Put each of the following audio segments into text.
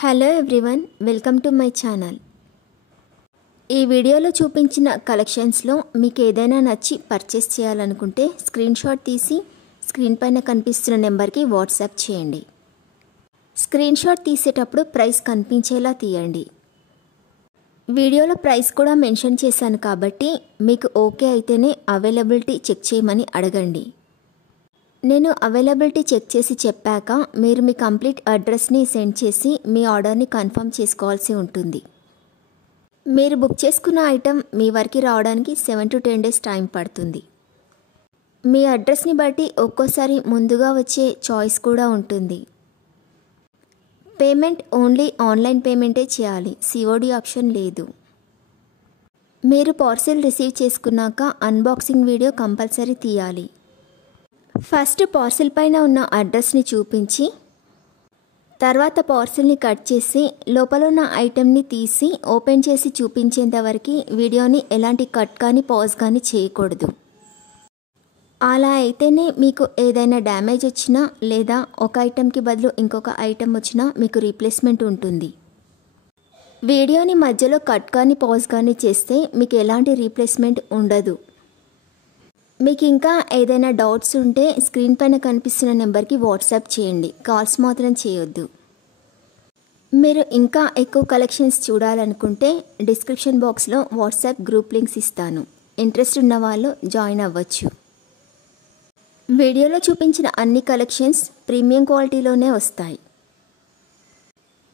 Hello everyone, welcome to my channel. ఈ వీడియోలో చూపించిన కలెక్షన్స్లో మీకు ఏదైనా నచ్చి పర్చేస్ చేయాలనుకుంటే స్క్రీన్ షాట్ తీసి స్క్రీన్ పైన కనిపిస్తున్న నెంబర్కి వాట్సాప్ చేయండి. స్క్రీన్ షాట్ తీసేటప్పుడు ప్రైస్ కనిపించేలా తీయండి. వీడియోలో ప్రైస్ కూడా మెన్షన్ చేశాను కాబట్టి మీకు ఓకే అయితేనే అవైలబిలిటీ చెక్ చేయమని అడగండి. నేను అవైలబిలిటీ చెక్ చేసి చెప్పాక మీరు మీ కంప్లీట్ అడ్రస్ని సెండ్ చేసి మీ ఆర్డర్ని కన్ఫర్మ్ చేసుకోవాల్సి ఉంటుంది. మీరు బుక్ చేసుకున్న ఐటెం మీ వరకు రావడానికి 7 to 10 days టైం పడుతుంది. మీ అడ్రస్ని బట్టి ఒక్కోసారి ముందుగా వచ్చే చాయిస్ కూడా ఉంటుంది. పేమెంట్ ఓన్లీ ఆన్లైన్ పేమెంటే చేయాలి, సిఓడి ఆప్షన్ లేదు. మీరు పార్సిల్ రిసీవ్ చేసుకున్నాక అన్బాక్సింగ్ వీడియో కంపల్సరీ తీయాలి. ఫస్ట్ పార్సిల్ పైన ఉన్న అడ్రస్ని చూపించి తర్వాత పార్సిల్ని కట్ చేసి లోపల ఉన్న ఐటెంని తీసి ఓపెన్ చేసి చూపించేంత వరకు వీడియోని ఎలాంటి కట్ కానీ పాజ్ కానీ చేయకూడదు. అలా అయితేనే మీకు ఏదైనా డ్యామేజ్ వచ్చినా లేదా ఒక ఐటెంకి బదులు ఇంకొక ఐటెం వచ్చినా మీకు రీప్లేస్మెంట్ ఉంటుంది. వీడియోని మధ్యలో కట్ కానీ పాజ్ కానీ చేస్తే మీకు ఎలాంటి రీప్లేస్మెంట్ ఉండదు. మీకు ఇంకా ఏదైనా డౌట్స్ ఉంటే స్క్రీన్ పైన కనిపిస్తున్న నెంబర్కి వాట్సాప్ చేయండి, కాల్స్ మాత్రం చేయొద్దు. మీరు ఇంకా ఎక్కువ కలెక్షన్స్ చూడాలనుకుంటే డిస్క్రిప్షన్ బాక్స్లో వాట్సాప్ గ్రూప్ లింక్స్ ఇస్తాను, ఇంట్రెస్ట్ ఉన్న వాళ్ళు జాయిన్ అవ్వచ్చు. వీడియోలో చూపించిన అన్ని కలెక్షన్స్ ప్రీమియం క్వాలిటీలోనే వస్తాయి.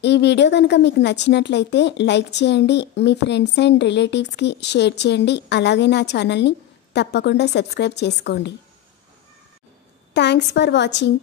ఈ వీడియో కనుక మీకు నచ్చినట్లయితే లైక్ చేయండి, మీ ఫ్రెండ్స్ అండ్ రిలేటివ్స్కి షేర్ చేయండి. అలాగే నా ఛానల్ని తప్పకుండా సబ్స్క్రైబ్ చేసుకోండి. Thanks for watching.